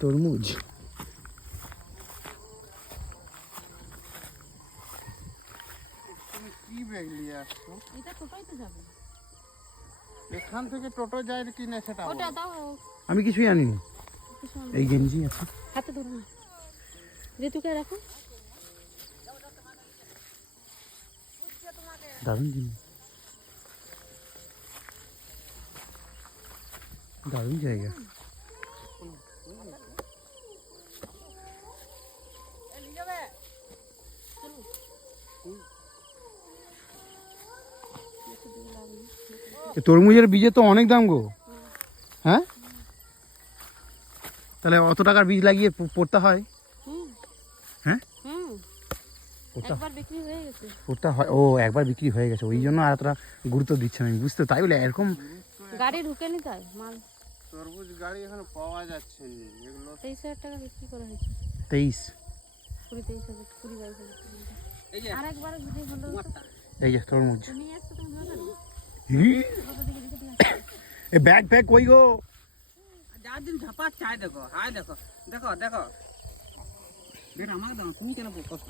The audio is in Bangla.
তরমুজ। তুমি কি ব্যাগ নিয়ে আসছো? এটা টোটোই তো যাবে। এখান থেকে টোটো যায় কি না সেটা ওটা বলো। দাও। আমি কিছুই আনিনি, কিছু আনো। এই গেঞ্জি আছে। হাতে ধরো না। ঋতুকে রাখো। দারুণ জিনিস, দারুণ জায়গা। তরমুজের বীজে তো অনেক দাম গো। হ্যাঁ, তাহলে অত টাকার বীজ লাগিয়ে পড়তে হয়? হুম হ্যাঁ, হুম, পড়তে একবার বিক্রি হয়ে গেছে। পড়তে হয়। ও, একবার বিক্রি হয়ে গেছে, ওই জন্য আর এতটা গুরুত্ব দিচ্ছে না। আমি বুঝতে, তাই বলে এরকম। গাড়ি ঢুকে নি তাই মাল। তরমুজ গাড়ি এখন পাওয়া যাচ্ছে না এগুলো। 23,000 টাকা বিক্রি করা হয়েছে। 23? 20-23,000, 22,000। আর একবার যদি হলো তো। এই যে তরমুজ। তুমি আসছো তুমি ধরো। এ ব্যাগ ফ্যাগ কই গো? যার দিন ঝাপা চাই দেখো, হাই দেখো, দেখো দেখো, বেটা আমাকে দাও, তুমি কেন কষ্ট